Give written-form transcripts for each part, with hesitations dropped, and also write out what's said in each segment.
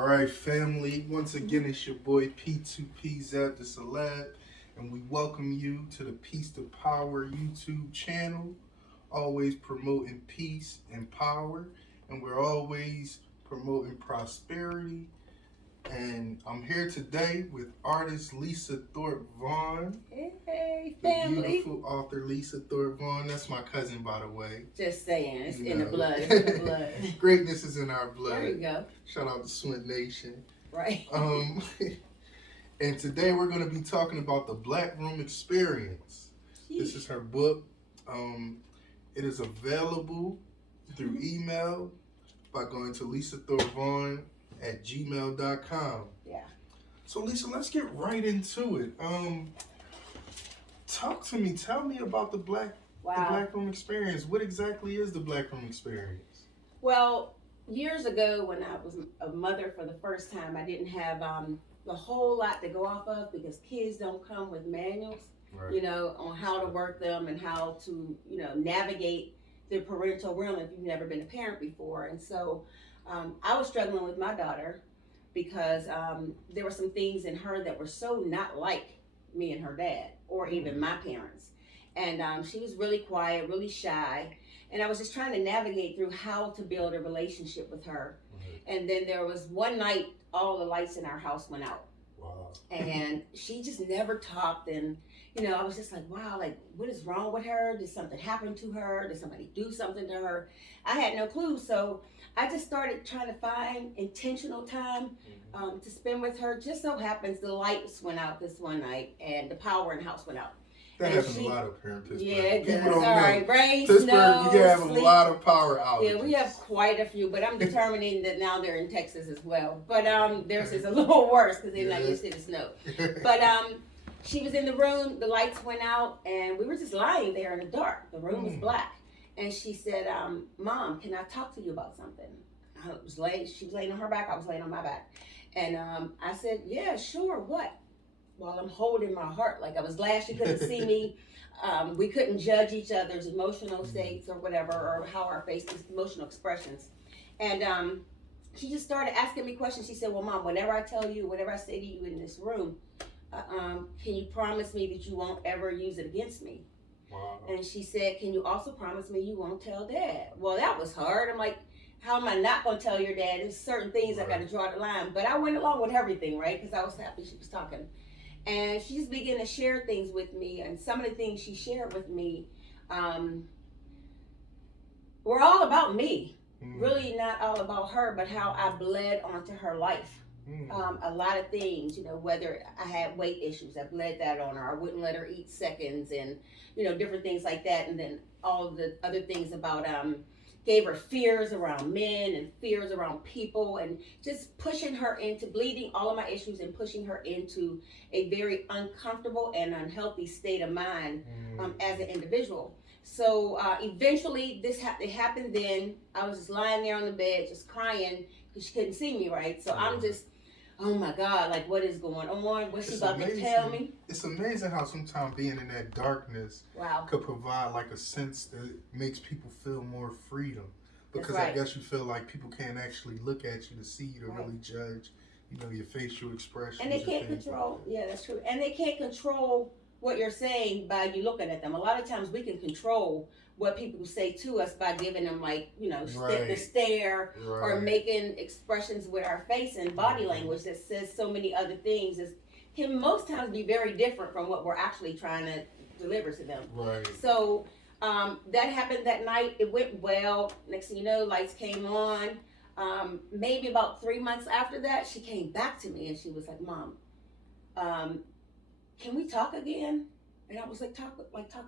All right, family. Once again, it's your boy P2P Zab the Celeb, and we welcome you to the Peace to Power YouTube channel. Always promoting peace and power, and we're always promoting prosperity. And I'm here today with artist Lisa Thorpe Vaughn. Hey, the family. beautiful author Lisa Thorpe Vaughn. That's my cousin, by the way. Just saying, it's You in the know. blood. It's in the blood. Greatness is in our blood. There you go. Shout out to Swint Nation. Right. And today we're going to be talking about the Black Room Experience. This is her book. It is available through email by going to lisathorbevaughn@gmail.com. Yeah. So Lisa, let's get right into it. Talk to me. Tell me about the Black Room Experience. What exactly is the Black Room Experience? Well, years ago when I was a mother for the first time, I didn't have a whole lot to go off of because kids don't come with manuals, Right. on how to work them and how to, navigate the parental realm if you've never been a parent before. And so I was struggling with my daughter because there were some things in her that were so not like me and her dad or even my parents. And she was really quiet, really shy. And I was just trying to navigate through how to build a relationship with her. Mm-hmm. And then there was one night, all the lights in our house went out. Wow. And she just never talked. And, I was just like, wow, like, what is wrong with her? Did something happen to her? Did somebody do something to her? I had no clue. So I just started trying to find intentional time to spend with her. Just so happens the lights went out this one night and the power in the house went out. That happens a lot up here in Pittsburgh. Yeah, it does. People don't All know. right, rain, Pittsburgh, snow, we can have sleet. a lot of power outages. Yeah, we have quite a few, but I'm determining that now they're in Texas as well. But theirs is a little worse because they're not used to the snow. But she was in the room, the lights went out, and we were just lying there in the dark. The room was black. And she said, Mom, can I talk to you about something? She was laying on her back, I was laying on my back. And I said, yeah, sure, what? While I'm holding my heart, like I was glad she couldn't see me. We couldn't judge each other's emotional states or whatever, or how our faces, emotional expressions. And she just started asking me questions. She said, well, Mom, whenever I tell you, whatever I say to you in this room, can you promise me that you won't ever use it against me? Wow. And she said, can you also promise me you won't tell Dad? Well, that was hard. I'm like, how am I not going to tell your dad? There's certain things I got to draw the line. But I went along with everything, right? Because I was happy she was talking. And she just began to share things with me. And some of the things she shared with me were all about me. Really not all about her, but how I bled onto her life. A lot of things, whether I had weight issues, I bled that on her. I wouldn't let her eat seconds and, different things like that. And then all of the other things about gave her fears around men and fears around people, and just pushing her into bleeding all of my issues and pushing her into a very uncomfortable and unhealthy state of mind as an individual. So eventually it happened then. I was just lying there on the bed just crying because she couldn't see me, right? So I'm just, oh my God, like what is going on? What's she about to tell me? It's amazing how sometimes being in that darkness could provide like a sense that makes people feel more freedom. Because I guess you feel like people can't actually look at you to see you to really judge, your facial expressions. And they can't control, that's true. And they can't control what you're saying by you looking at them. A lot of times we can control what people say to us by giving them the stare or making expressions with our face and body language that says so many other things. It can most times be very different from what we're actually trying to deliver to them. Right. So that happened that night. It went well. Next thing you know, lights came on. Maybe about 3 months after that, she came back to me and she was like, Mom, can we talk again? And I was like, talk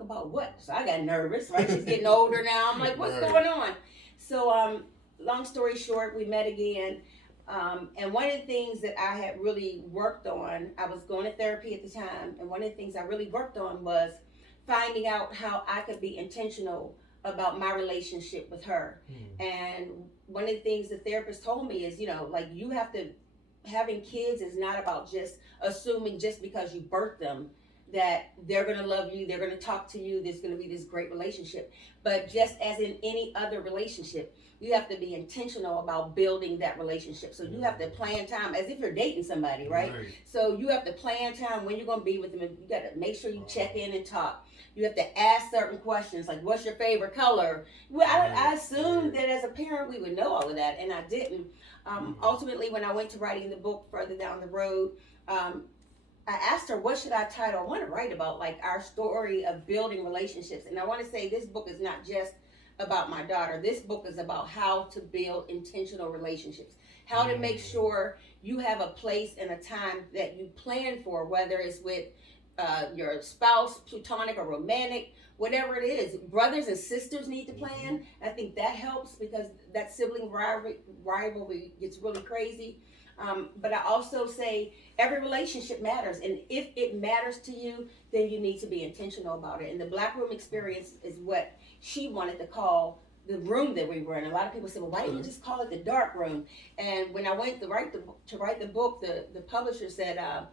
about what? So I got nervous, right? She's getting older now. I'm like, what's going on? So long story short, we met again. And one of the things that I had really worked on, I was going to therapy at the time, and one of the things I really worked on was finding out how I could be intentional about my relationship with her. And one of the things the therapist told me is, you have to, having kids is not about just assuming just because you birth them that they're going to love you, they're going to talk to you, there's going to be this great relationship. But just as in any other relationship, you have to be intentional about building that relationship. So you have to plan time as if you're dating somebody, right? So you have to plan time when you're going to be with them. You got to make sure you check in and talk. You have to ask certain questions like, what's your favorite color? Well, I assumed that as a parent we would know all of that, and I didn't. Ultimately, when I went to writing the book further down the road, I asked her, what should I title? I want to write about like our story of building relationships. And I want to say this book is not just about my daughter. This book is about how to build intentional relationships, how to make sure you have a place and a time that you plan for, whether it's with your spouse, platonic or romantic, whatever it is. Brothers and sisters need to plan. I think that helps because that sibling rivalry gets really crazy. But I also say every relationship matters, and if it matters to you, then you need to be intentional about it. And the Black Room experience is what she wanted to call the room that we were in. A lot of people said, well, why didn't you just call it the dark room? And when I went to write the book, the publisher said I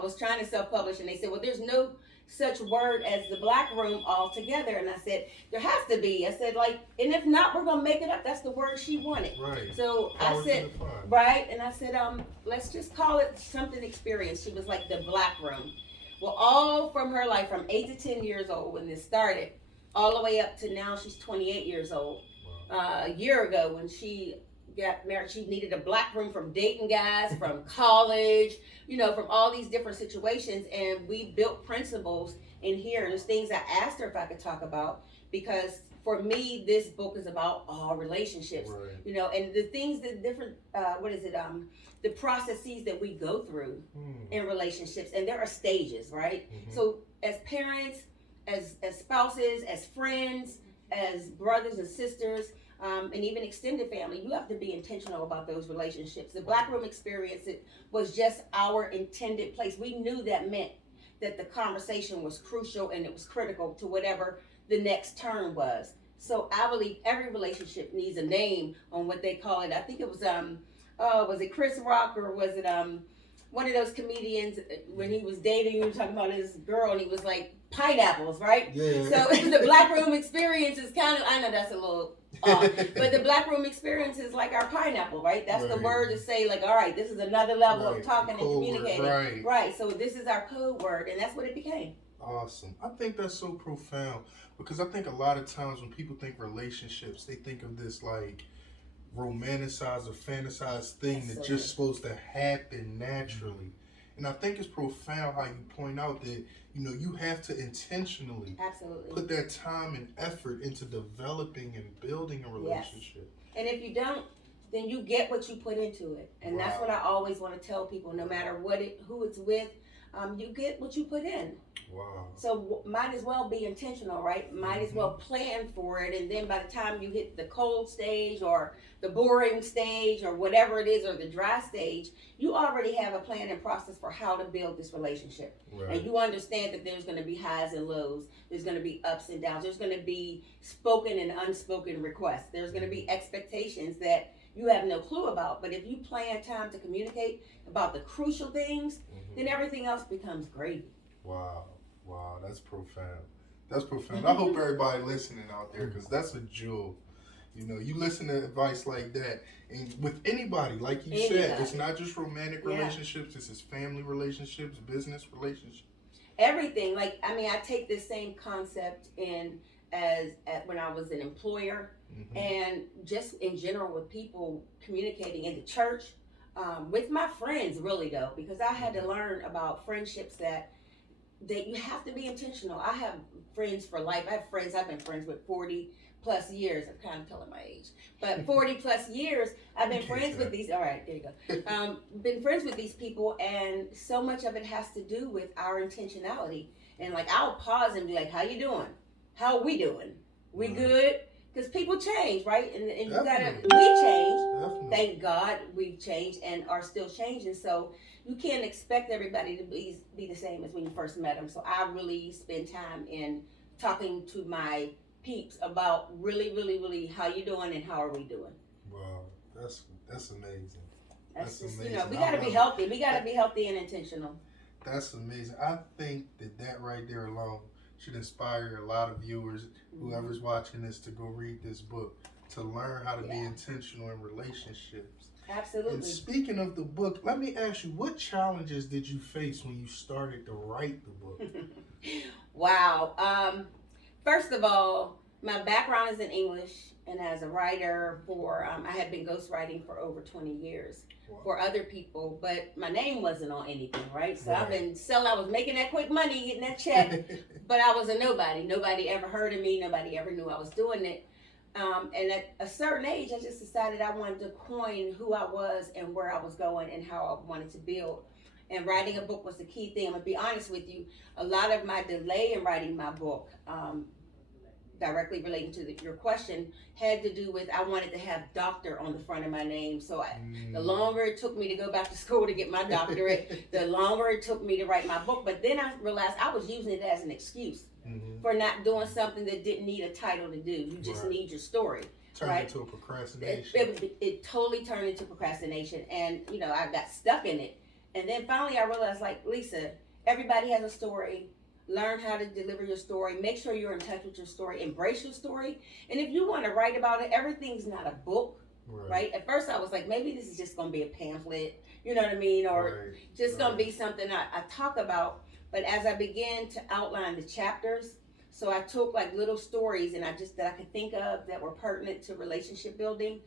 was trying to self-publish, and they said, well, there's no such word as the Black Room altogether. And I said, there has to be. I said, like, and if not, we're gonna make it up. That's the word she wanted. Right. So I said, right, and I said, let's just call it something experience. She was like the Black Room. Well, all from her life, from 8 to 10 years old when this started, all the way up to now, she's 28 years old. A year ago when she got married, she needed a Black Room from dating guys, from college, from all these different situations. And we built principles in here. There's things I asked her if I could talk about, because for me, this book is about all relationships, and the things that different, the processes that we go through in relationships. And there are stages, right? So as parents, as spouses, as friends, as brothers and sisters, and even extended family, you have to be intentional about those relationships. The Black Room experience, it was just our intended place. We knew that meant that the conversation was crucial and it was critical to whatever the next turn was. So I believe every relationship needs a name on what they call it. I think it was it Chris Rock, or was it one of those comedians when he was dating, he was talking about his girl and he was like, pineapples, right? Yeah. So the Black Room experience is kind of, I know that's a little off, but the Black Room experience is like our pineapple, right? That's the word to say, like, all right, this is another level of talking and communicating. Right. So this is our code word, and that's what it became. Awesome. I think that's so profound, because I think a lot of times when people think relationships, they think of this like romanticized or fantasized thing that's just supposed to happen naturally. And I think it's profound how you point out that, you have to intentionally put that time and effort into developing and building a relationship. Yes. And if you don't, then you get what you put into it. And that's what I always want to tell people, no matter who it's with, you get what you put in. Wow. So might as well be intentional, right? Might as well plan for it. And then by the time you hit the cold stage or the boring stage or whatever it is, or the dry stage, you already have a plan and process for how to build this relationship. Right. And you understand that there's going to be highs and lows. There's going to be ups and downs. There's going to be spoken and unspoken requests. There's going to be expectations that you have no clue about. But if you plan time to communicate about the crucial things, then everything else becomes gravy. Wow, that's profound. I hope everybody listening out there, because that's a jewel. You listen to advice like that, and with anybody, like you said, it's not just romantic relationships, it's family relationships, business relationships. Everything. I take this same concept when I was an employer, and just in general with people communicating in the church, with my friends, really though, because I had to learn about friendships that you have to be intentional. I have friends for life. I have friends I've been friends with 40 plus years. I'm kind of telling my age, but 40 plus years I've been friends with these. All right, there you go. Been friends with these people, and so much of it has to do with our intentionality. And I'll pause and be like, "How you doing? How are we doing? We good?" Because people change, right? And we change. Definitely. Thank God we've changed and are still changing. So you can't expect everybody to be the same as when you first met them. So I really spend time in talking to my peeps about really, really, really how you doing and how are we doing. Wow, that's amazing. That's just, amazing. We got to be healthy. We got to be healthy and intentional. That's amazing. I think that right there alone should inspire a lot of viewers, whoever's watching this, to go read this book, to learn how to be intentional in relationships. Absolutely. And speaking of the book, let me ask you, what challenges did you face when you started to write the book? Wow. First of all, my background is in English, and as a writer I had been ghostwriting for over 20 years for other people, but my name wasn't on anything, right? So I've been selling, I was making that quick money, getting that check, but I was a nobody. Nobody ever heard of me. Nobody ever knew I was doing it. And at a certain age, I just decided I wanted to coin who I was and where I was going and how I wanted to build. And writing a book was the key thing. I'm going to be honest with you. A lot of my delay in writing my book, directly relating to your question, had to do with I wanted to have doctor on the front of my name. So the longer it took me to go back to school to get my doctorate, the longer it took me to write my book. But then I realized I was using it as an excuse for not doing something that didn't need a title to do. You just need your story. Turned into a procrastination. It totally turned into procrastination. And, I got stuck in it. And then finally I realized, like, Lisa, everybody has a story. Learn how to deliver your story. Make sure you're in touch with your story. Embrace your story. And if you want to write about it, everything's not a book, right? At first I was like, maybe this is just going to be a pamphlet, you know what I mean? Or just going to be something I talk about. But as I began to outline the chapters, so I took like little stories and that I could think of that were pertinent to relationship building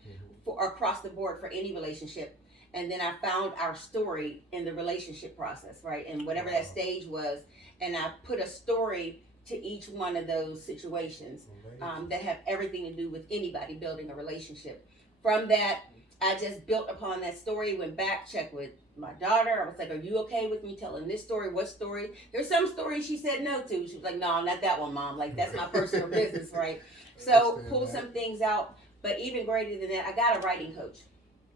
for across the board for any relationship. And then I found our story in the relationship process, right? And whatever that stage was. And I put a story to each one of those situations that have everything to do with anybody building a relationship. From that, I just built upon that story, went back, checked with my daughter. I was like, are you okay with me telling this story? What story? There's some stories she said no to. She was like, no, not that one, Mom. Like, that's my personal business, right? So pull some things out. But even greater than that, I got a writing coach.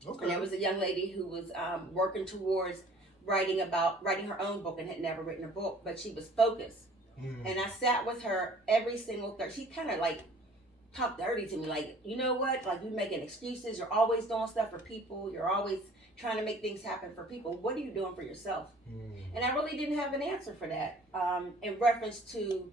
Okay. And there was a young lady who was working towards writing her own book and had never written a book, but she was focused. And I sat with her every single Thursday. She kind of like talked dirty to me, like, you know what? Like, you're making excuses. You're always doing stuff for people. You're always trying to make things happen for people. What are you doing for yourself? And I really didn't have an answer for that in reference to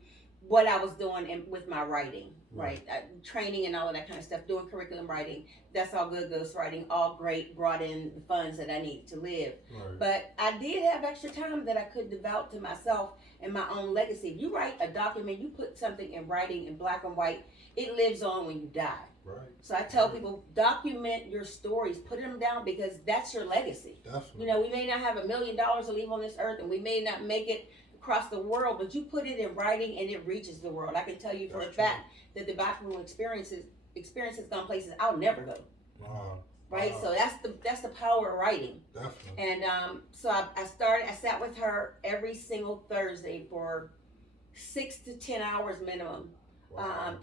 what I was doing with my writing, right? Training and all of that kind of stuff, doing curriculum writing. That's all good, ghostwriting, all great, brought in the funds that I need to live. But I did have extra time that I could devote to myself and my own legacy. If you write a document, you put something in writing in black and white, it lives on when you die. So I tell people, document your stories, put them down, because that's your legacy. Definitely. We may not have $1 million to leave on this earth, and we may not make it across the world, but you put it in writing and it reaches the world. I can tell you for a fact that the back room experiences gone places I'll never go. Right? So that's the power of writing. Definitely. And so I sat with her every single Thursday for 6 to 10 hours minimum.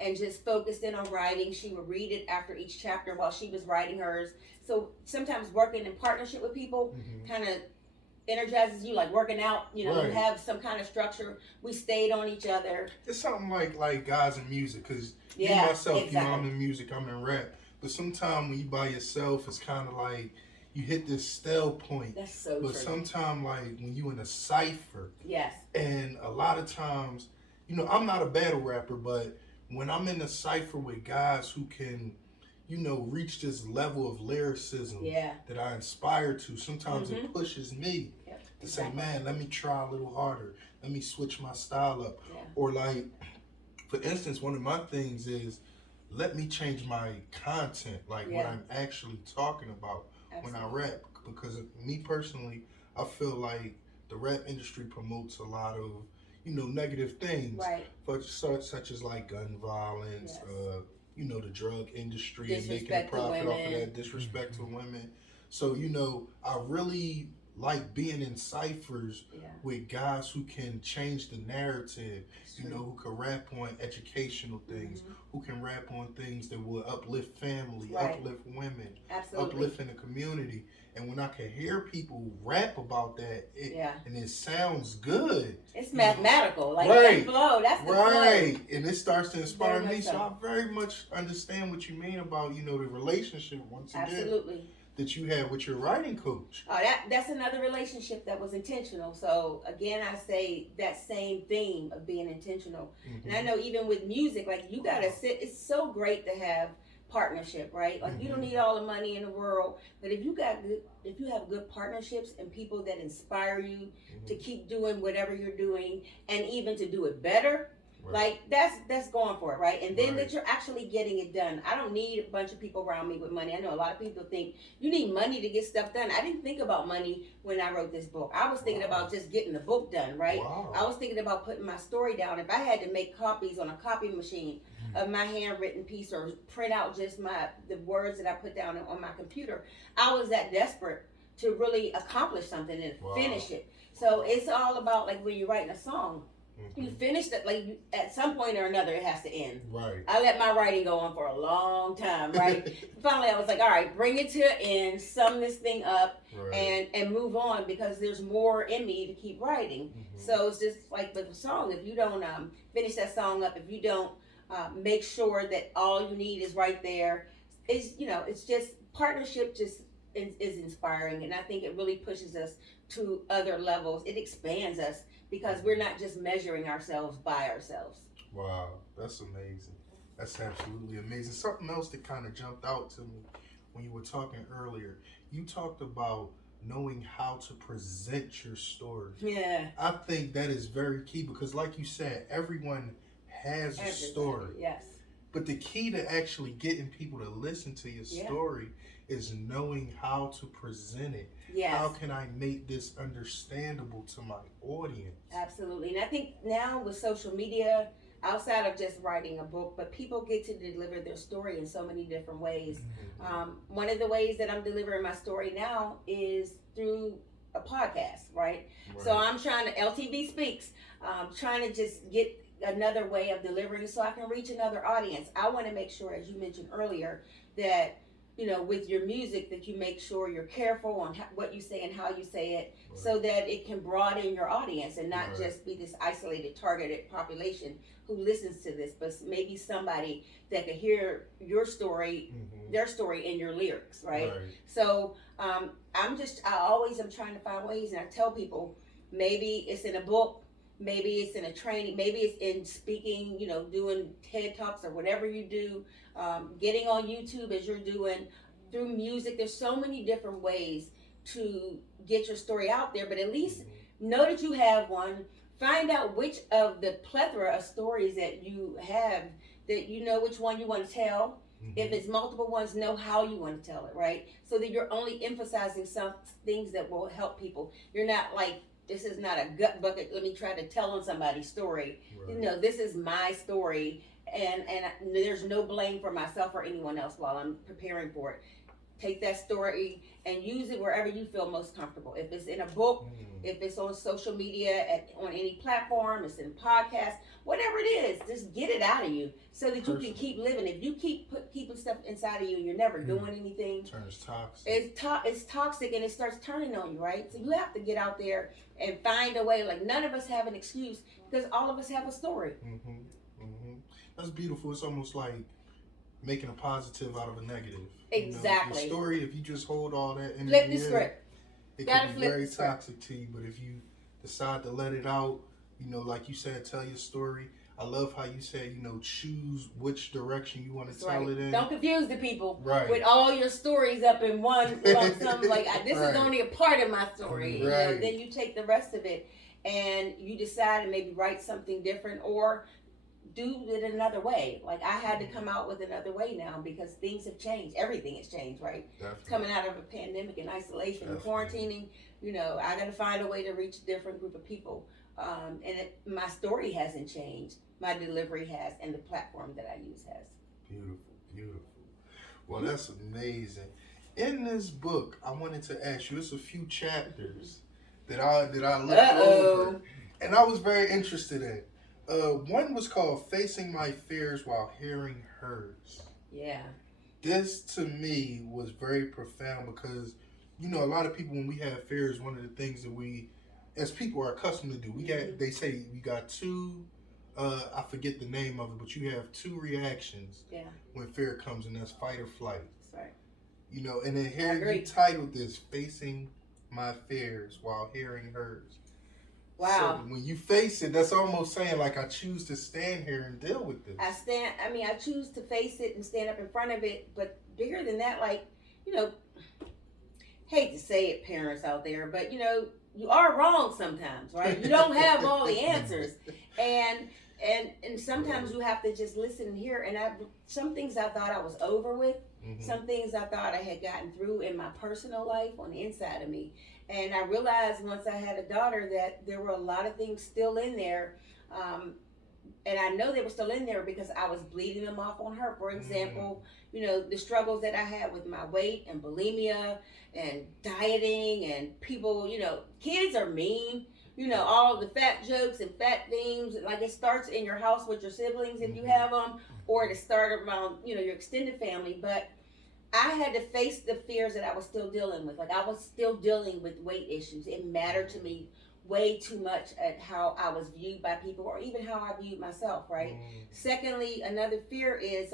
And just focused in on writing. She would read it after each chapter while she was writing hers. So sometimes working in partnership with people kind of energizes you, like working out, you have some kind of structure. We stayed on each other. It's something like guys in music, because me myself, I'm in music, I'm in rap. But sometimes when you by yourself, it's kind of like you hit this stale point. That's so true. But sometimes, like when you in a cipher, and a lot of times, I'm not a battle rapper, but when I'm in a cipher with guys who can, reach this level of lyricism that I inspire to, sometimes it pushes me to say, man, let me try a little harder. Let me switch my style up. Or like, for instance, one of my things is, let me change my content, like what I'm actually talking about when I rap. Because me personally, I feel like the rap industry promotes a lot of negative things, such as like gun violence, the drug industry, and making a profit off of that, disrespect to women. So, I really like being in ciphers with guys who can change the narrative, who can rap on educational things, who can rap on things that will uplift family, uplift women, uplift in the community. And when I can hear people rap about that, and it sounds good. It's mathematical, like that flow. That's the flow. And it starts to inspire me. So I very much understand what you mean about, the relationship once again. Absolutely. that you had with your writing coach. Oh, that's another relationship that was intentional. So again, I say that same theme of being intentional. Mm-hmm. And I know even with music, like you gotta sit. It's so great to have partnership, right? Like you don't need all the money in the world, but if you have good partnerships and people that inspire you to keep doing whatever you're doing and even to do it better. Right. Like that's going for it, right? And then that you're actually getting it done. I don't need a bunch of people around me with money. I know a lot of people think you need money to get stuff done. I didn't think about money when I wrote this book. I was thinking about just getting the book done, right? I was thinking about putting my story down. If I had to make copies on a copy machine of my handwritten piece or print out just the words that I put down on my computer, I was that desperate to really accomplish something and finish it. So it's all about like when you're writing a song. You finished it, like at some point or another, it has to end. Right. I let my writing go on for a long time, right? Finally, I was like, all right, bring it to an end, sum this thing up, and move on because there's more in me to keep writing. So it's just like with a song, if you don't finish that song up, if you don't make sure that all you need is right there, it's just partnership just is inspiring, and I think it really pushes us to other levels. It expands us because we're not just measuring ourselves by ourselves. Wow, that's amazing. That's absolutely amazing. Something else that kind of jumped out to me when you were talking earlier, you talked about knowing how to present your story. Yeah. I think that is very key because like you said, everyone has a story. Yes. But the key to actually getting people to listen to your story is knowing how to present it. Yes. How can I make this understandable to my audience? Absolutely. And I think now with social media, outside of just writing a book, but people get to deliver their story in so many different ways. One of the ways that I'm delivering my story now is through a podcast, right? So I'm trying to, LTV Speaks, trying to just get another way of delivering so I can reach another audience. I want to make sure, as you mentioned earlier, that with your music, that you make sure you're careful on what you say and how you say it, so that it can broaden your audience and not just be this isolated, targeted population who listens to this, but maybe somebody that could hear your story, their story in your lyrics, right? So I always am trying to find ways, and I tell people, maybe it's in a book, maybe it's in a training, maybe it's in speaking, doing TED Talks or whatever you do, getting on YouTube as you're doing, through music. There's so many different ways to get your story out there, but at least know that you have one. Find out which of the plethora of stories that you have, that you know which one you want to tell. If it's multiple ones, know how you want to tell it, right? So that you're only emphasizing some things that will help people. You're not like, this is not a gut bucket, let me try to tell on somebody's story. This is my story, and there's no blame for myself or anyone else while I'm preparing for it. Take that story and use it wherever you feel most comfortable. If it's in a book, if it's on social media, on any platform, it's in podcasts, whatever it is, just get it out of you so that you can keep living. If you keep keeping stuff inside of you and you're never doing anything, it turns toxic. It's toxic and it starts turning on you, right? So you have to get out there and find a way. Like, none of us have an excuse because all of us have a story. That's beautiful. It's almost like making a positive out of a negative. Exactly. The story, if you just hold all that in flip the script, it can be very toxic to you. But if you decide to let it out, like you said, tell your story. I love how you said, choose which direction you want to tell it in. Don't confuse the people with all your stories up in one lump sum. Like, this is only a part of my story. Then you take the rest of it and you decide to maybe write something different or do it another way. Like, I had to come out with another way now because things have changed. Everything has changed, right? Definitely. Coming out of a pandemic and isolation and quarantining, I got to find a way to reach a different group of people. My story hasn't changed. My delivery has, and the platform that I use has. Beautiful, beautiful. Well, that's amazing. In this book, I wanted to ask you, it's a few chapters that I looked over, and I was very interested in. One was called Facing My Fears While Hearing Hers. Yeah. This, to me, was very profound because, a lot of people, when we have fears, one of the things that we, as people, are accustomed to do, they say you got two, I forget the name of it, but you have two reactions when fear comes, and that's fight or flight. That's right. You know, and then I here agree. you titled this "Facing My Fears While Hearing Hers." So Wow. when you face it, that's almost saying like I choose to stand here and deal with this. I choose to face it and stand up in front of it, but bigger than that, like, you know, hate to say it, parents out there, but you know, you are wrong sometimes, right? You don't have all the answers, and and sometimes you have to just listen and hear. And some things I thought I was over with, some things I thought I had gotten through in my personal life on the inside of me, and I realized once I had a daughter that there were a lot of things still in there. And I know they were still in there because I was bleeding them off on her. For example, you know, the struggles that I had with my weight and bulimia and dieting and people, you know, kids are mean. You know, all the fat jokes and fat themes. Like it starts in your house with your siblings if you have them, or to start around, you know, your extended family. But I had to face the fears that I was still dealing with. Like I was still dealing with weight issues. It mattered to me way too much at how I was viewed by people or even how I viewed myself, right? Secondly, another fear is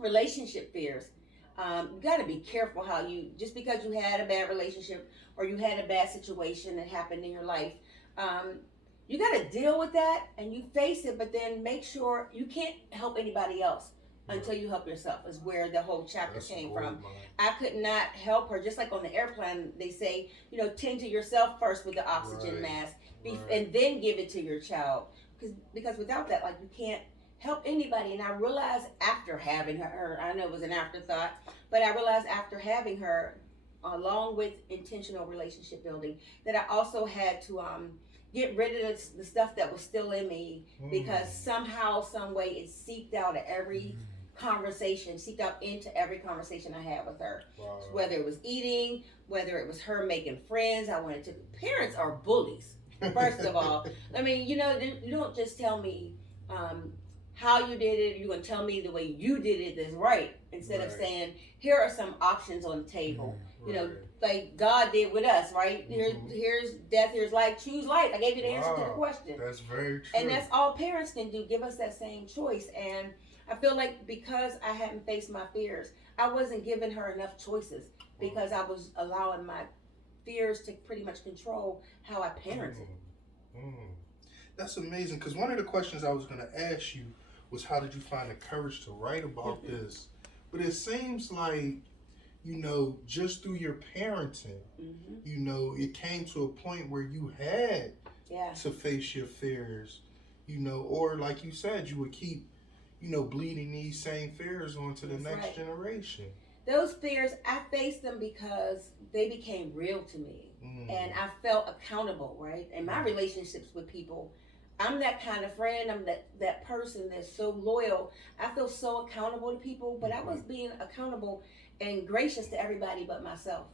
relationship fears. You got to be careful how you, just because you had a bad relationship or you had a bad situation that happened in your life, you got to deal with that and you face it, but then make sure you can't help anybody else until you help yourself, is where the whole chapter came from. I could not help her. Just like on the airplane, they say, you know, tend to yourself first with the oxygen mask, and then give it to your child. Because without that, like, you can't help anybody. And I realized after having her, I know it was an afterthought, but I realized after having her, along with intentional relationship building, that I also had to get rid of the stuff that was still in me, because somehow, some way, it seeped out of every conversation, seeped out into every conversation I had with her. Whether it was eating, whether it was her making friends, I wanted to. Parents are bullies, first of all. I mean, you know, you don't just tell me how you did it. You're gonna tell me the way you did it is right, instead of saying, here are some options on the table. You know, like God did with us, right? Here's death, here's life. Choose life. I gave you the answer to the question. That's very true. And that's all parents can do. Give us that same choice. And I feel like because I hadn't faced my fears, I wasn't giving her enough choices, because I was allowing my fears to pretty much control how I parented. That's amazing, because one of the questions I was going to ask you was, how did you find the courage to write about this? But it seems like, you know, just through your parenting, you know, it came to a point where you had to face your fears, you know, or like you said, you would keep, you know, bleeding these same fears onto the next generation. Those fears, I faced them because they became real to me, and I felt accountable, right? In my relationships with people, I'm that kind of friend. I'm that person that's so loyal. I feel so accountable to people, but I was being accountable and gracious to everybody but myself.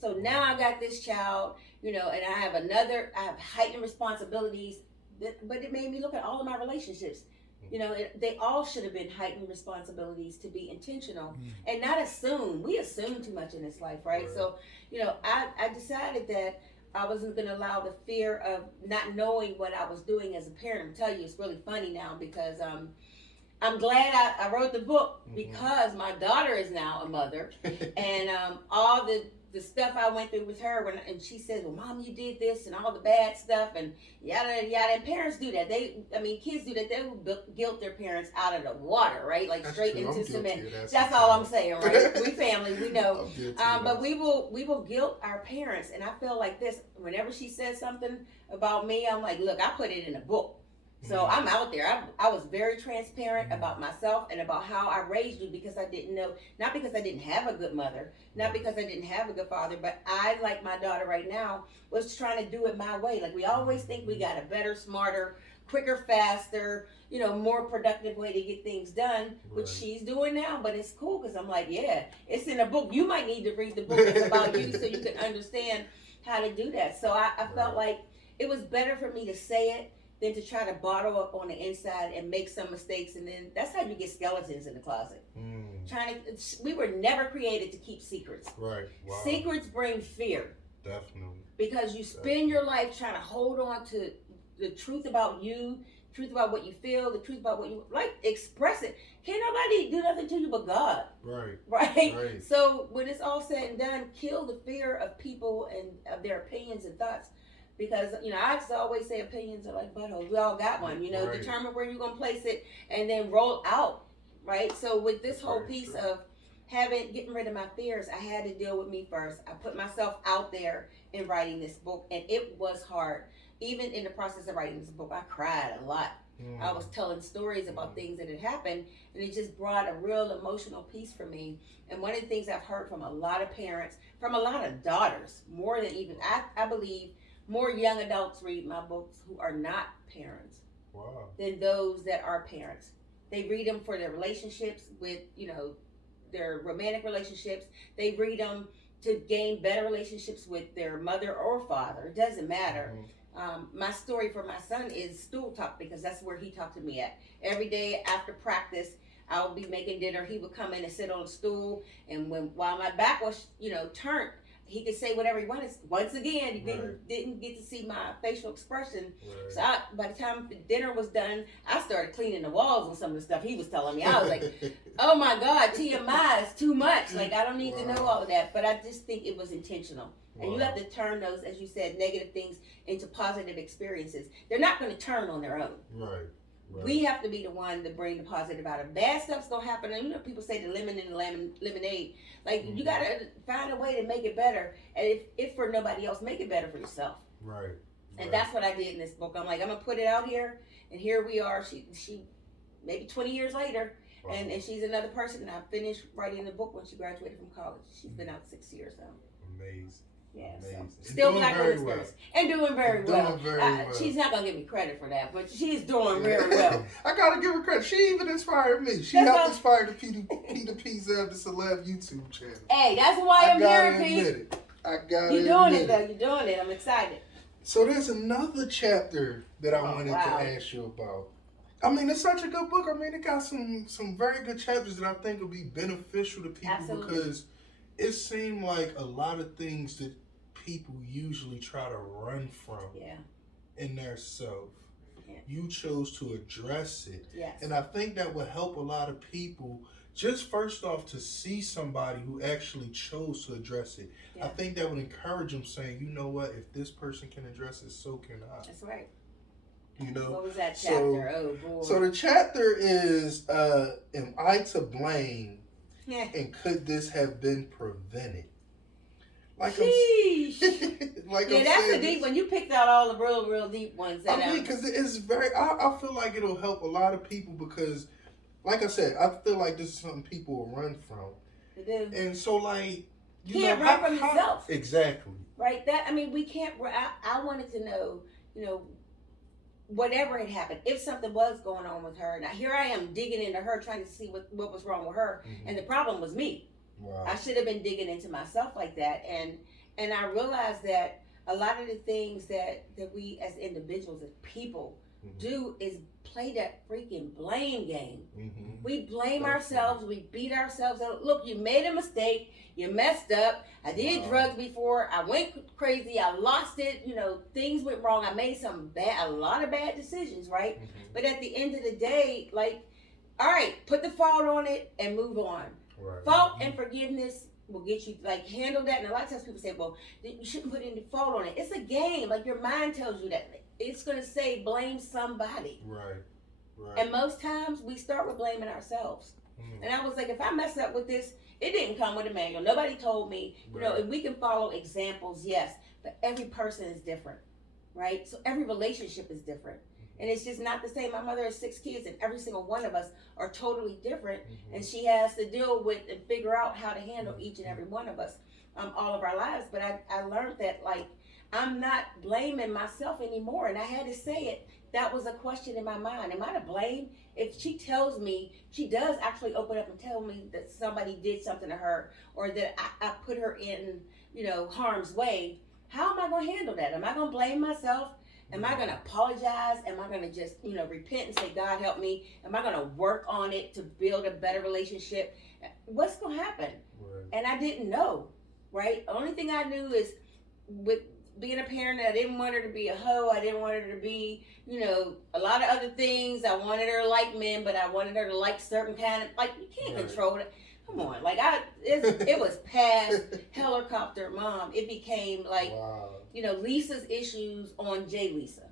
So now I got this child, you know, and I have heightened responsibilities, but it made me look at all of my relationships. You know, they all should have been heightened responsibilities to be intentional and not assume. We assume too much in this life, right? So, you know, I decided that I wasn't going to allow the fear of not knowing what I was doing as a parent. I'll tell you, it's really funny now, because I'm glad I wrote the book, because my daughter is now a mother, and all the stuff I went through with her, and she says, well, Mom, you did this, and all the bad stuff, and yada yada. And parents do that. Kids do that. They will guilt their parents out of the water, right? Like straight into cement. That's all I'm saying, right? We family, we know. But we will guilt our parents, and I feel like this. Whenever she says something about me, I'm like, look, I put it in a book. So I'm out there. I was very transparent about myself and about how I raised you, because I didn't know, not because I didn't have a good mother, not because I didn't have a good father, but I, like my daughter right now, was trying to do it my way. Like, we always think we got a better, smarter, quicker, faster, you know, more productive way to get things done, which she's doing now. But it's cool, because I'm like, yeah, it's in a book. You might need to read the book that's about you, so you can understand how to do that. So I felt like it was better for me to say it than to try to bottle up on the inside and make some mistakes, and then that's how you get skeletons in the closet. We were never created to keep secrets. Secrets bring fear. Definitely. Because you spend your life trying to hold on to the truth about you, truth about what you feel, the truth about what you like, express it. Can't nobody do nothing to you but God. Right. Right? So when it's all said and done, kill the fear of people and of their opinions and thoughts. Because, I just always say opinions are like buttholes. We all got one, Right. Determine where you're going to place it and then roll out, right? So with this whole piece of getting rid of my fears, I had to deal with me first. I put myself out there in writing this book, and it was hard. Even in the process of writing this book, I cried a lot. I was telling stories about things that had happened, and it just brought a real emotional piece for me. And one of the things I've heard from a lot of parents, from a lot of daughters, more than even, I believe, more young adults read my books who are not parents than those that are parents. They read them for their relationships with, their romantic relationships. They read them to gain better relationships with their mother or father. It doesn't matter. My story for my son is stool talk, because that's where he talked to me at. Every day after practice, I would be making dinner. He would come in and sit on a stool, and while my back was, turned, he could say whatever he wanted. Once again, he didn't get to see my facial expression. So by the time the dinner was done, I started cleaning the walls on some of the stuff he was telling me. I was like, oh my God, TMI is too much. Like, I don't need to know all of that. But I just think it was intentional. And you have to turn those, as you said, negative things into positive experiences. They're not going to turn on their own. Right. We have to be the one to bring the positive out of. Bad stuff's gonna happen, and people say the lemon in the lemonade. Like, you gotta find a way to make it better, and if for nobody else, make it better for yourself. Right. And that's what I did in this book. I'm like, I'm gonna put it out here, and here we are. She maybe 20 years later, and she's another person. And I finished writing the book when she graduated from college. She's been out 6 years now. Amazing. Yeah, amazing. So still not very well. well. And doing very well. She's not gonna give me credit for that, but she's doing very well. I gotta give her credit. She even inspired me. She helped inspire the P2P the Celeb YouTube channel. Hey, that's why I'm here, Pete. I gotta You're doing it though. You're doing it. I'm excited. So there's another chapter that I wanted to ask you about. I mean, it's such a good book. I mean, it got some very good chapters that I think will be beneficial to people because it seemed like a lot of things that people usually try to run from in their self. You chose to address it. And I think that would help a lot of people, just first off, to see somebody who actually chose to address it. I think that would encourage them, saying, you know what, if this person can address it, so can I. That's right. What was that chapter? So the chapter is, am I to blame? And could this have been prevented? That's a deep one. You picked out all the real deep ones. Because it's I feel like it'll help a lot of people because, like I said, I feel like this is something people will run from. They do. And so, like, you can't run from yourself. Exactly. Right? We can't. I wanted to know, whatever had happened, if something was going on with her. Now, here I am digging into her, trying to see what was wrong with her. And the problem was me. I should have been digging into myself like that. And I realized that a lot of the things that we as individuals, as people, do is play that freaking blame game. We blame ourselves. We beat ourselves up. Look, you made a mistake. You messed up. I did drugs before. I went crazy. I lost it. Things went wrong. I made a lot of bad decisions, right? But at the end of the day, like, all right, put the fault on it and move on. Fault and forgiveness will get you, like, handle that. And a lot of times people say, well, you shouldn't put any fault on it. It's a game. Like, your mind tells you that. It's going to say blame somebody. Right. And most times we start with blaming ourselves. And I was like, if I mess up with this, it didn't come with a manual. Nobody told me. If we can follow examples, yes. But every person is different, right? So every relationship is different. And it's just not the same. My mother has 6 kids, and every single one of us are totally different. And she has to deal with and figure out how to handle each and every one of us all of our lives. But I learned that, like, I'm not blaming myself anymore. And I had to say it. That was a question in my mind. Am I to blame? If she tells me, she does actually open up and tell me that somebody did something to her or that I put her in, harm's way, how am I going to handle that? Am I going to blame myself? Am I going to apologize? Am I going to just, repent and say, God help me? Am I going to work on it to build a better relationship? What's going to happen? And I didn't know, right? The only thing I knew is with being a parent, I didn't want her to be a hoe. I didn't want her to be, a lot of other things. I wanted her to like men, but I wanted her to like certain kind of, like, you can't control it. Come on, like it was past helicopter mom. It became like, Lisa's issues on J Lisa.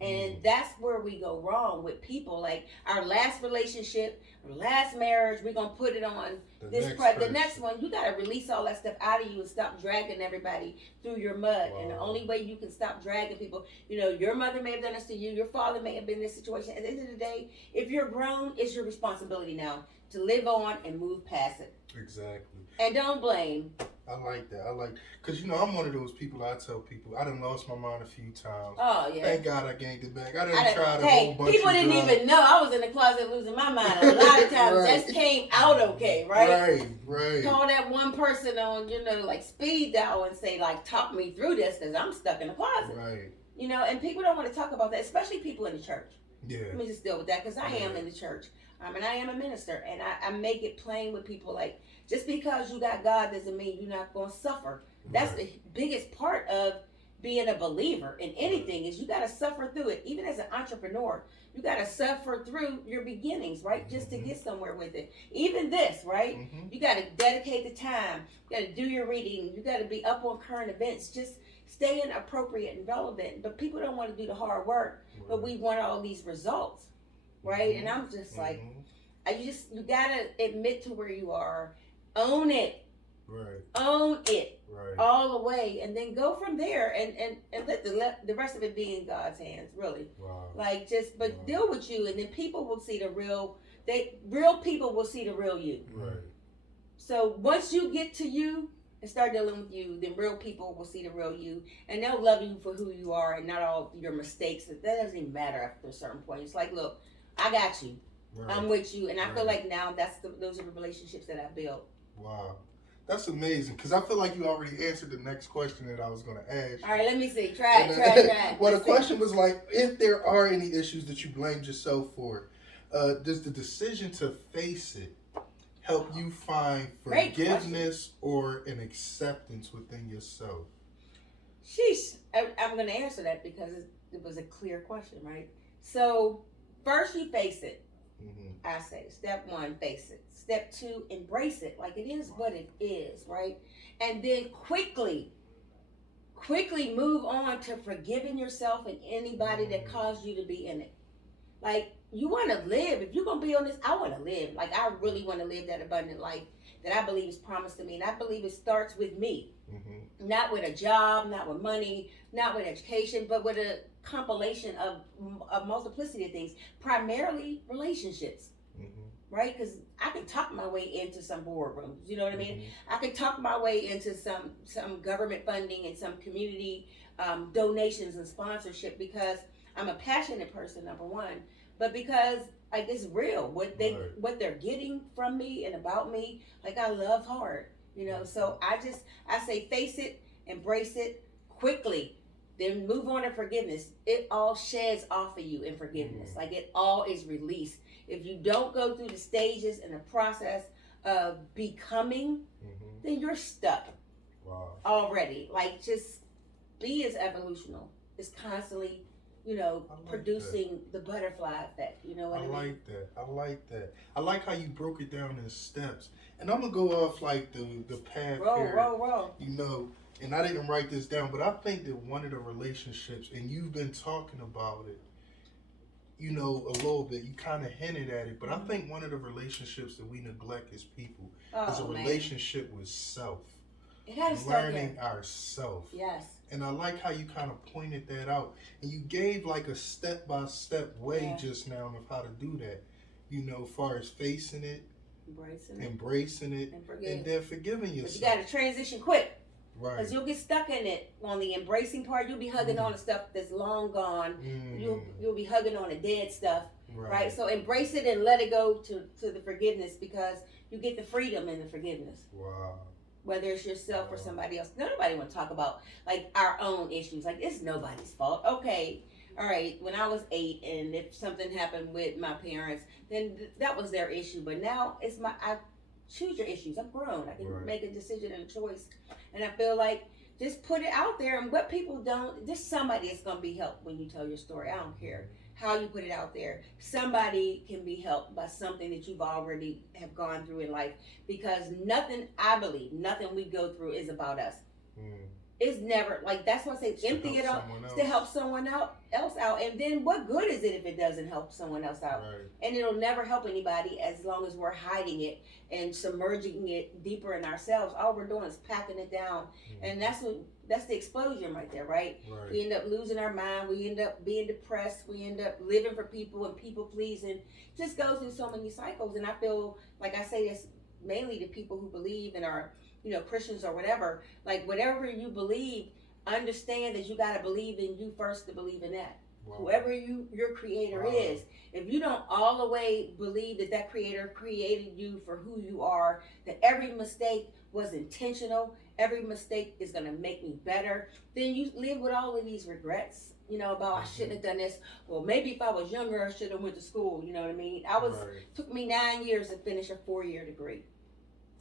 And that's where we go wrong with people. Like our last relationship, our last marriage, we're going to put it on the next one. You got to release all that stuff out of you and stop dragging everybody through your mud. And the only way you can stop dragging people, your mother may have done this to you. Your father may have been in this situation. At the end of the day, if you're grown, it's your responsibility now to live on and move past it. Exactly. And don't blame. I like that. Because, I'm one of those people, I tell people, I done lost my mind a few times. Oh, yeah. Thank God I gained it back. I done tried a whole bunch people of didn't even know I was in the closet losing my mind. A lot of times that came out okay, right? Right. Call that one person on, like speed dial and say, like, talk me through this because I'm stuck in the closet. Right. And people don't want to talk about that, especially people in the church. Yeah. Let me just deal with that because I am in the church. And I am a minister, and I make it plain with people, like, just because you got God doesn't mean you're not going to suffer. That's the biggest part of being a believer in anything is you got to suffer through it. Even as an entrepreneur, you got to suffer through your beginnings, right? Just to get somewhere with it. Even this, right? You got to dedicate the time. You got to do your reading. You got to be up on current events. Just staying appropriate and relevant. But people don't want to do the hard work, but we want all these results. Right? And I'm just like, you gotta admit to where you are, own it. Right. Own it. Right. All the way, and then go from there and let the rest of it be in God's hands, really. Wow. Like deal with you, and then people will see real people will see the real you. Right. So once you get to you and start dealing with you, then real people will see the real you, and they'll love you for who you are and not all your mistakes. That doesn't even matter after a certain point. It's like, look, I got you. Right. I'm with you. And I feel like now those are the relationships that I built. Wow. That's amazing. Because I feel like you already answered the next question that I was going to ask. All right, let me see. Try it. Well, the question was like, if there are any issues that you blamed yourself for, does the decision to face it help you find forgiveness or an acceptance within yourself? Sheesh. I'm going to answer that because it was a clear question, right? So, first, you face it. I say, step 1, face it. Step 2, embrace it like it is what it is, right? And then quickly move on to forgiving yourself and anybody that caused you to be in it. Like, you want to live. If you're going to be on this, I want to live. Like, I really want to live that abundant life that I believe is promised to me. And I believe it starts with me. Not with a job, not with money, not with education, but with a compilation of a multiplicity of things, primarily relationships, right? Because I can talk my way into some boardrooms, you know what I mean? I can talk my way into some government funding and some community donations and sponsorship because I'm a passionate person, number one, but because like it's real what they're getting from me and about me. Like I love hard, so I say face it, embrace it quickly. Then move on to forgiveness. It all sheds off of you in forgiveness. Like it all is released. If you don't go through the stages and the process of becoming, then you're stuck already. Like just be as evolutional. It's constantly, producing the butterfly effect. You know what I mean? I like that. I like how you broke it down in steps. And I'm going to go off like the path here. Roll. And I didn't write this down, but I think that one of the relationships, and you've been talking about it, a little bit, you kind of hinted at it, but I think one of the relationships that we neglect as people is a relationship with self. It gotta start learning ourself. Yes. And I like how you kind of pointed that out. And you gave like a step-by-step way just now of how to do that. As far as facing it, embracing it, and then forgiving yourself. But you got to transition quick. Right. Because you'll get stuck in it on the embracing part. You'll be hugging on the stuff that's long gone. You'll be hugging on the dead stuff. Right? So embrace it and let it go to the forgiveness because you get the freedom in the forgiveness. Wow. Whether it's yourself or somebody else. Nobody want to talk about like our own issues. Like it's nobody's fault. Okay. All right. When I was 8 and if something happened with my parents, then that was their issue. But now it's I choose your issues. I'm grown. I can make a decision and a choice. And I feel like just put it out there. And what people don't, just somebody is going to be helped when you tell your story. I don't care how you put it out there. Somebody can be helped by something that you've already have gone through in life, because nothing, I believe, nothing we go through is about us. It's never, like, that's why I say empty it out to help someone else out. And then what good is it if it doesn't help someone else out? Right. And it'll never help anybody as long as we're hiding it and submerging it deeper in ourselves. All we're doing is packing it down. And that's the explosion right there, right? We end up losing our mind. We end up being depressed. We end up living for people and people pleasing. Just goes through so many cycles. And I feel like I say this mainly to people who believe and are, Christians or whatever. Like, whatever you believe, understand that you got to believe in you first to believe in that. Wow. Whoever your creator is, if you don't all the way believe that creator created you for who you are, that every mistake was intentional, every mistake is going to make me better, then you live with all of these regrets, about I shouldn't have done this. Well, maybe if I was younger, I should have went to school. You know what I mean? Took me 9 years to finish a 4-year degree.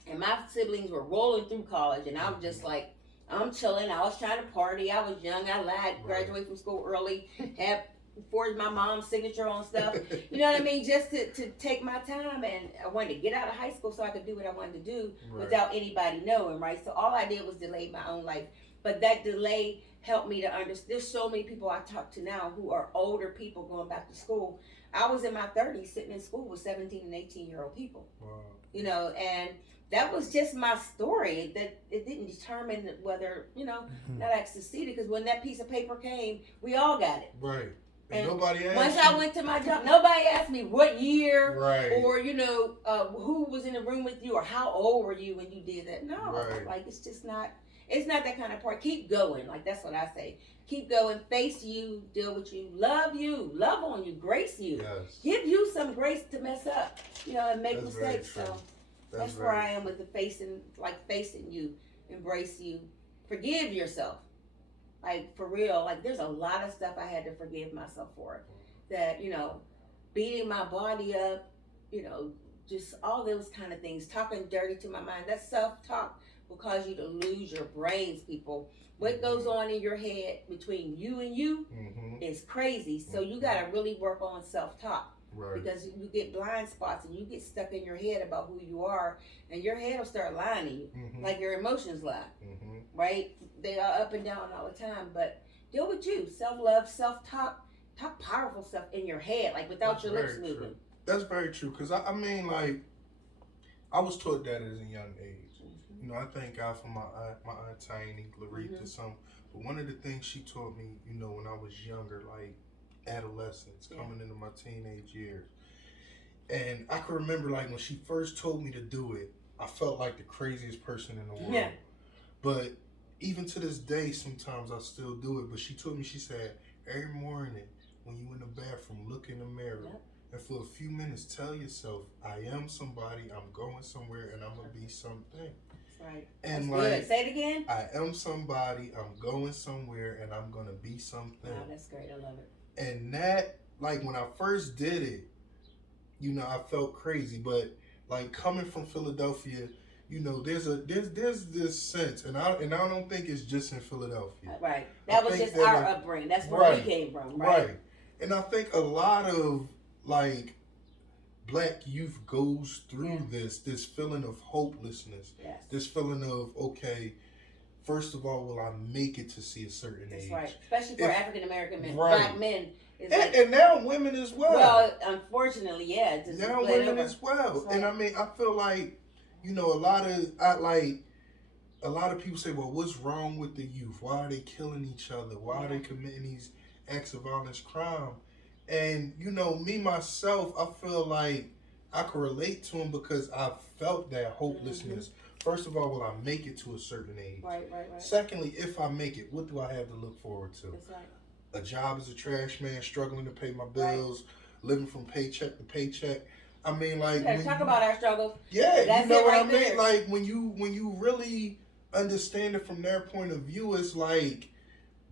And my siblings were rolling through college, and I was just like, I'm chilling. I was trying to party. I was young. I lied, graduated from school early, had forged my mom's signature on stuff. You know what I mean? Just to take my time. And I wanted to get out of high school so I could do what I wanted to do without anybody knowing, right? So all I did was delay my own life. But that delay helped me to understand. There's so many people I talk to now who are older people going back to school. I was in my 30s sitting in school with 17 and 18-year-old people. Wow. And that was just my story. That it didn't determine whether, that I succeeded, because when that piece of paper came, we all got it. Right. And nobody asked once I went to my job, nobody asked me what year or, who was in the room with you or how old were you when you did that. No, like, it's just not, it's not that kind of part. Keep going. Like, that's what I say. Keep going. Face you. Deal with you. Love on you. Grace you. Yes. Give you some grace to mess up, and make mistakes. So that's where I am with the facing you, embrace you, forgive yourself. Like, for real, like, there's a lot of stuff I had to forgive myself for. That, beating my body up, just all those kind of things, talking dirty to my mind. That self-talk will cause you to lose your brains, people. What goes on in your head between you and you is crazy. So you got to really work on self-talk. Right. Because you get blind spots and you get stuck in your head about who you are, and your head will start lying to you, like your emotions lie, right? They are up and down all the time, but deal with you. Self-love, self-talk, talk powerful stuff in your head, like without your lips moving. That's very true, because I mean, like, I was taught that as a young age. I thank God for my aunt Tiny, Larita, but one of the things she taught me, when I was younger, like, adolescence, coming into my teenage years. And I can remember, like, when she first told me to do it, I felt like the craziest person in the world. Yeah. But even to this day, sometimes I still do it. But she told me, she said, every morning when you in the bathroom, look in the mirror, and for a few minutes tell yourself, I am somebody, I'm going somewhere, and I'm going to be something. Right. And that's good. Say it again. I am somebody, I'm going somewhere, and I'm going to be something. Wow, that's great. I love it. And that, like, when I first did it, I felt crazy. But, like, coming from Philadelphia, there's this sense, and I don't think it's just in Philadelphia. Right. That was just our upbringing. That's where we came from. Right. And I think a lot of, like, Black youth goes through this feeling of hopelessness. Yes. This feeling of, okay, first of all, will I make it to see a certain age? That's right. Especially for African American men. Black men. And now women as well. Well, unfortunately, yeah. Now women as well. Right. And I mean, I feel like, a lot of people say, well, what's wrong with the youth? Why are they killing each other? Why are they committing these acts of violence, crime? And, me, myself, I feel like I can relate to them because I've felt that hopelessness. First of all, will I make it to a certain age? Right. Secondly, if I make it, what do I have to look forward to? That's right. A job as a trash man, struggling to pay my bills, living from paycheck to paycheck. I mean, like, talk about our struggles. Yeah, that's what I mean. There. Like, when you really understand it from their point of view, it's like,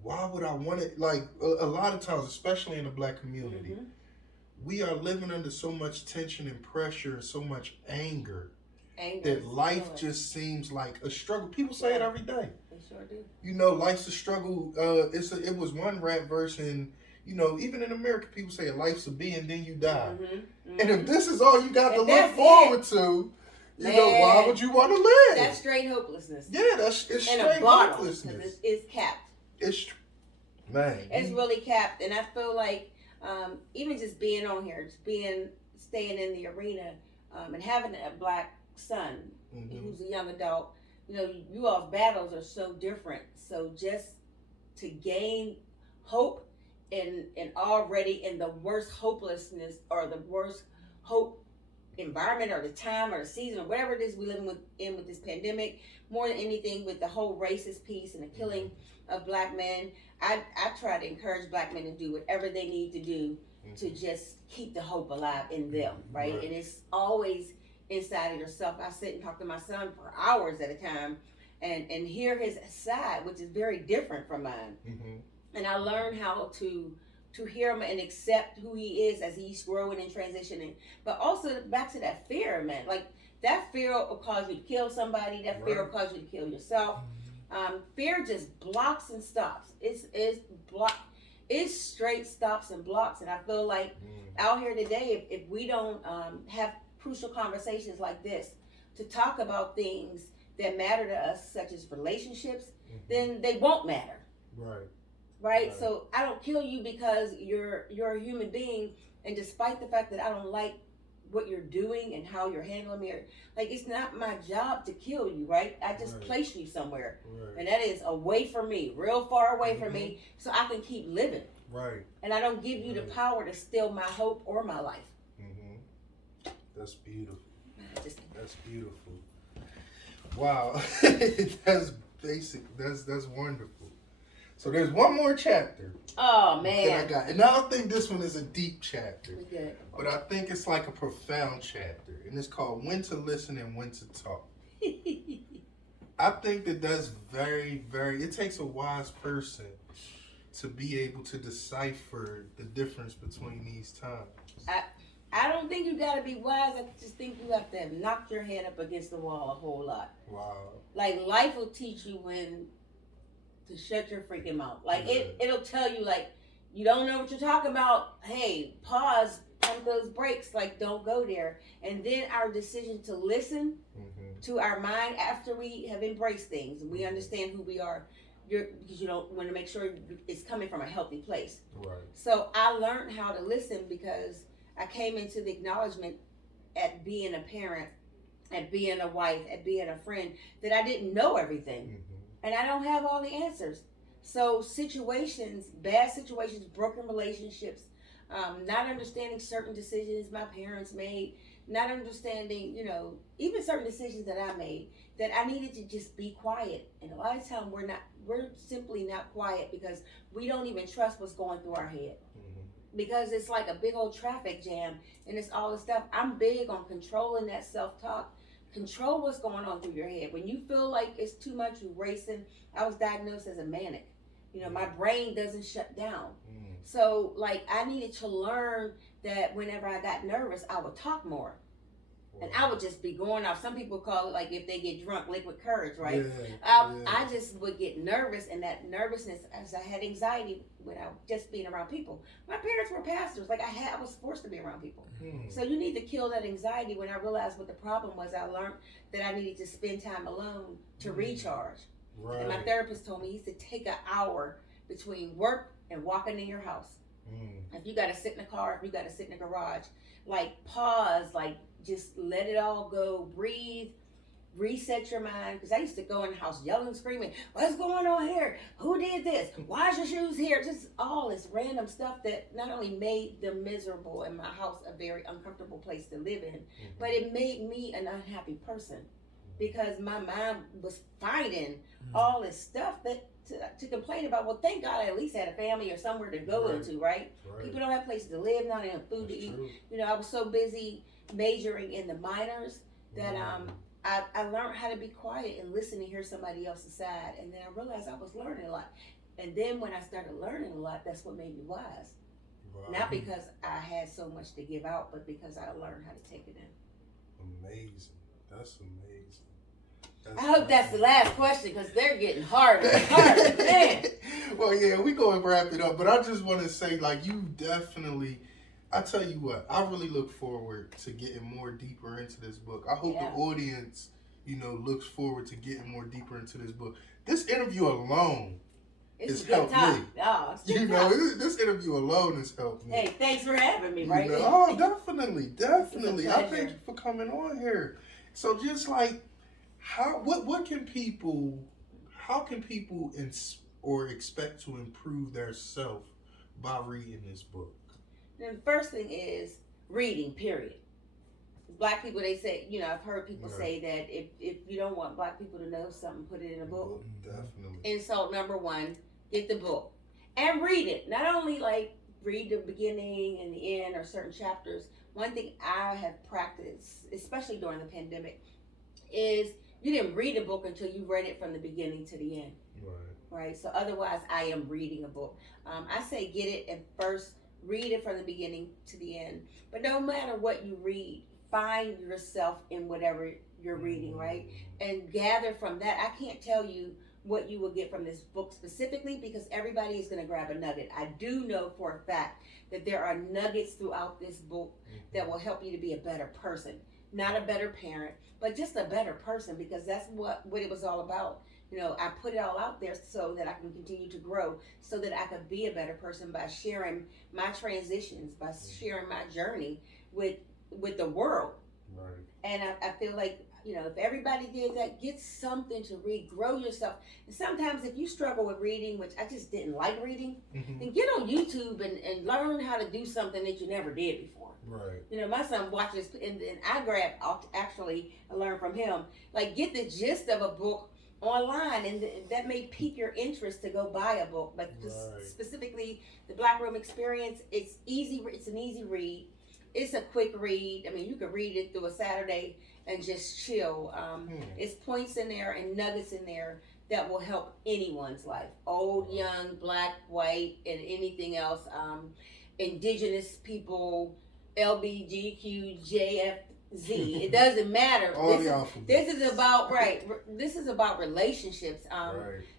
why would I want it? Like, a lot of times, especially in the Black community, we are living under so much tension and pressure and so much anger that life just seems like a struggle. People say it every day. sure do. You know, life's a struggle. It was one rap verse, and you know, even in America, people say life's a be and then you die. And if this is all you got to look forward to, you know, why would you want to live? That's straight hopelessness. Yeah, it's straight hopelessness. It's capped. It's really capped, and I feel like even just being on here, staying in the arena, and having a black son who's a young adult, you know, you all's battles are so different. So just to gain hope and already in the worst hopelessness or the worst hope environment or the time or the season or whatever it is we living with this pandemic, more than anything with the whole racist piece and the killing of black men, I try to encourage black men to do whatever they need to do to just keep the hope alive in them, right? And it's always inside of yourself. I sit and talk to my son for hours at a time and hear his side, which is very different from mine. And I learned how to hear him and accept who he is as he's growing and transitioning. But also back to that fear, man. Like that fear will cause you to kill somebody. That fear will cause you to kill yourself. Fear just blocks and stops. It's straight stops and blocks. And I feel like out here today, if we don't have crucial conversations like this to talk about things that matter to us, such as relationships, then they won't matter. Right? So I don't kill you because you're a human being, and despite the fact that I don't like what you're doing and how you're handling me, like it's not my job to kill you, right? I just place you somewhere, and that is away from me, real far away from me, so I can keep living. And I don't give you the power to steal my hope or my life. That's beautiful. That's beautiful. Wow. That's basic. That's wonderful. So there's one more chapter. Oh man. That I got. And I don't think this one is a deep chapter. Okay. But I think it's like a profound chapter. And it's called When to Listen and When to Talk. I think that's very, very, it takes a wise person to be able to decipher the difference between these times. I don't think you gotta be wise. I just think you have to knock your head up against the wall a whole lot. Wow. Like life will teach you when to shut your freaking mouth. Like it'll tell you like you don't know what you're talking about. Hey, pause, pump those brakes. Like don't go there. And then our decision to listen to our mind after we have embraced things and we understand who we are. Because you don't want to make sure it's coming from a healthy place. So I learned how to listen because I came into the acknowledgement at being a parent, at being a wife, at being a friend, that I didn't know everything. And I don't have all the answers. So situations, bad situations, broken relationships, not understanding certain decisions my parents made, not understanding, you know, even certain decisions that I made, that I needed to just be quiet. And a lot of times we're simply not quiet because we don't even trust what's going through our head. Because it's like a big old traffic jam and it's all this stuff. I'm big on controlling that self-talk. Control what's going on through your head. When you feel like it's too much, you racing. I was diagnosed as a manic. You know, my brain doesn't shut down. So like I needed to learn that whenever I got nervous, I would talk more. And I would just be going off. Some people call it like if they get drunk, liquid courage, right? I just would get nervous, and that nervousness, as I had anxiety when I just being around people. My parents were pastors. Like I was forced to be around people. So you need to kill that anxiety. When I realized what the problem was, I learned that I needed to spend time alone to recharge. And my therapist told me, he said, take an hour between work and walking in your house. If you got to sit in the car, if you got to sit in the garage, like pause, like just let it all go, breathe, reset your mind. Because I used to go in the house yelling, screaming, what's going on here? Who did this? Why is your shoes here? Just all this random stuff that not only made them miserable and my house a very uncomfortable place to live in, but it made me an unhappy person because my mind was fighting all this stuff that to complain about. Well, thank God I at least had a family or somewhere to go into, right? People don't have places to live, not even food to eat. You know, I was so busy majoring in the minors that I learned how to be quiet and listen and hear somebody else's side. And then I realized I was learning a lot. And then when I started learning a lot, that's what made me wise. Not because I had so much to give out, but because I learned how to take it in. Amazing. That's amazing. I hope that's the last question because they're getting harder and harder, man. Well, yeah, we go and wrap it up, but I just want to say, like, you definitely. I tell you what, I really look forward to getting more deeper into this book. I hope the audience, looks forward to getting more deeper into this book. This interview alone has helped me. Oh, this interview alone has helped me. Hey, thanks for having me, right? Oh, definitely. I thank you for coming on here. So, just like, how can people expect to improve their self by reading this book? And the first thing is reading, period. Black people, they say, I've heard people say that if you don't want black people to know something, put it in a book. Definitely. And so, number one, get the book and read it. Not only like read the beginning and the end or certain chapters. One thing I have practiced, especially during the pandemic, is you didn't read a book until you read it from the beginning to the end. Right. So otherwise, I am reading a book. I say get it and first read it from the beginning to the end. But no matter what you read, find yourself in whatever you're reading, right? And gather from that. I can't tell you what you will get from this book specifically because everybody is going to grab a nugget. I do know for a fact that there are nuggets throughout this book that will help you to be a better person. Not a better parent, but just a better person because that's what it was all about. I put it all out there so that I can continue to grow, so that I could be a better person by sharing my transitions, by sharing my journey with the world. Right. And I feel like, if everybody did that, get something to read, grow yourself. And sometimes if you struggle with reading, which I just didn't like reading, then get on YouTube and learn how to do something that you never did before. Right. My son watches, and I learn from him. Like, get the gist of a book online, and that may pique your interest to go buy a book. But specifically, the Black Room Experience, it's easy. It's an easy read. It's a quick read. I mean, you could read it through a Saturday and just chill. It's points in there and nuggets in there that will help anyone's life. Old, young, black, white, and anything else. Indigenous people, LBGQJFZ. It doesn't matter. This is about This is about relationships.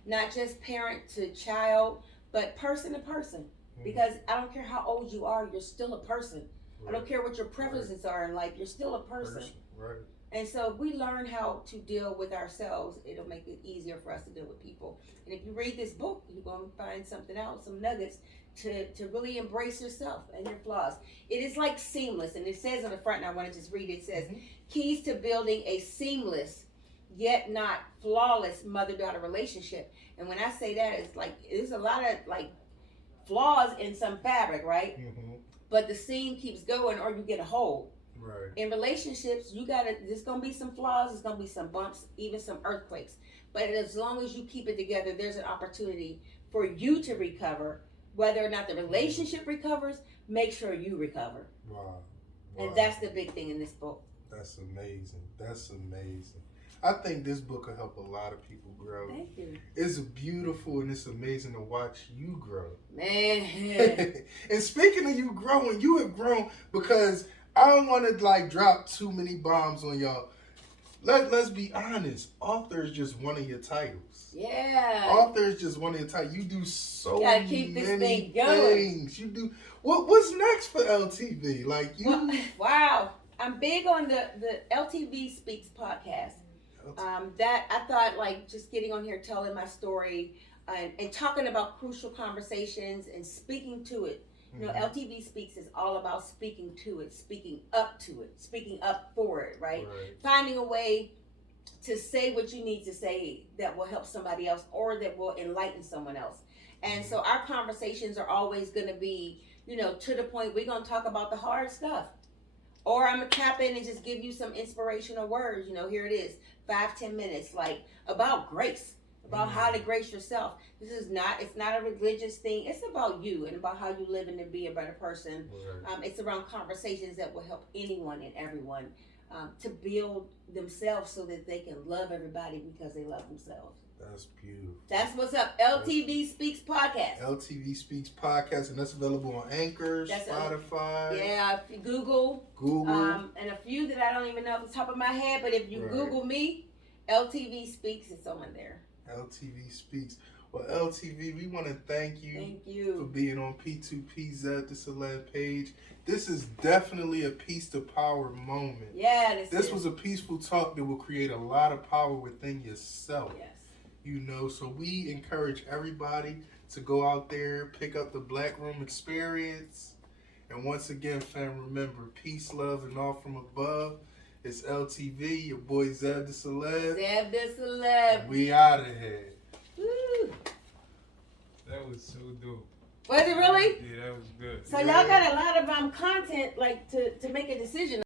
Not just parent to child, but person to person. Because I don't care how old you are, you're still a person. I don't care what your preferences are in life, you're still a person. Right. And so if we learn how to deal with ourselves, it'll make it easier for us to deal with people. And if you read this book, you're going to find something out, some nuggets to really embrace yourself and your flaws. It is like seamless. And it says on the front, and I want to just read it, it says, keys to building a seamless yet not flawless mother-daughter relationship. And when I say that, it's like, there's a lot of like flaws in some fabric, right? But the seam keeps going or you get a hole. Right. In relationships, there's going to be some flaws, there's going to be some bumps, even some earthquakes. But as long as you keep it together, there's an opportunity for you to recover. Whether or not the relationship recovers, make sure you recover. Wow. And that's the big thing in this book. That's amazing. I think this book will help a lot of people grow. Thank you. It's beautiful and it's amazing to watch you grow. Man. And speaking of you growing, you have grown because I don't want to like drop too many bombs on y'all. Let's be honest. Author is just one of your titles. Yeah. Author is just one of your titles. You do so many keep this thing going. things. You do. What's next for LTV? Like you. Well, wow. I'm big on the LTV Speaks podcast. That I thought like just getting on here, telling my story, and talking about crucial conversations and speaking to it. LTV Speaks is all about speaking to it, speaking up to it, speaking up for it, right? Finding a way to say what you need to say that will help somebody else or that will enlighten someone else. And so our conversations are always going to be, to the point we're going to talk about the hard stuff. Or I'm going to tap in and just give you some inspirational words. Here it is, 5-10 minutes, like about grace. About how to grace yourself. It's not a religious thing. It's about you and about how you live and to be a better person. It's around conversations that will help anyone and everyone to build themselves so that they can love everybody because they love themselves. That's beautiful. That's what's up. LTV Speaks Podcast. LTV Speaks Podcast, and that's available on Anchor, Spotify. Google. And a few that I don't even know off the top of my head, but if you Google me, LTV Speaks is on there. LTV Speaks. Well, LTV, we want to thank you. Thank For you. being on P2P's the Celeb page. This is definitely a peace to power moment. Yeah, this was a peaceful talk that will create a lot of power within yourself. Yes. You know, so we encourage everybody to go out there, pick up the Black Room Experience. And once again, fam, remember, peace, love, and all from above. It's LTV, your boy Zeb the Celeb. Zeb the Celeb. We out of here. Woo. That was so dope. Was it really? Yeah, that was good. So y'all got a lot of content like to make a decision